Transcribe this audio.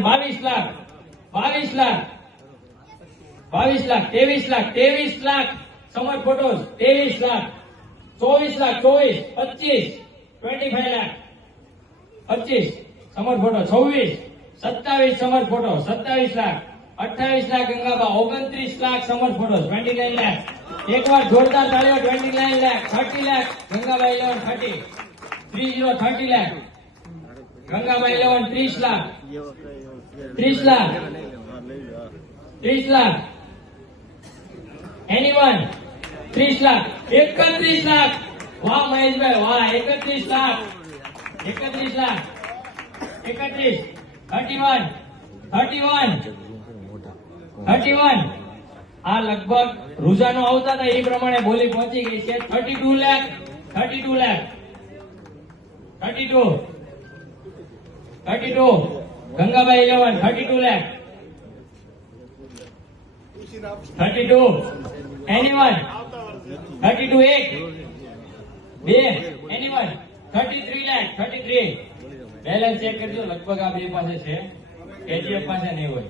22 lakh 22 lakh 22 lakh 23 lakh summer photos 23 lakh 24 lakh 25 25 lakh 25 summer photo 26 27 summer photo 27 lakh 28 lakh Gangaba 29 lakh summer photo 29 lakh એક વાર જોરદાર તાળીઓ 29 લાખ 30 લાખ ગંગાબા 11 30 30 લાખ ગંગાબા 11 30 લાખ 30 લાખ 30 લાખ એનીવન 30 લાખ 31 લાખ વાહ મહેશભાઈ વાહ 31 લાખ 31 લાખ 31 31 31 આ લગભગ રૂઝાનો આવતા હતા એ પ્રમાણે બોલી પહોંચી ગઈ છે 32 લાખ 32 લાખ 32 32 ગંગાબાઈ 11 32 લાખ 32 એનીવન 32 એક બે એનીવન 33 લાખ 33 બેલેન્સ ચેક કરજો લગભગ આ બે પાસે છે કેજીએફ પાસે નહીં હોય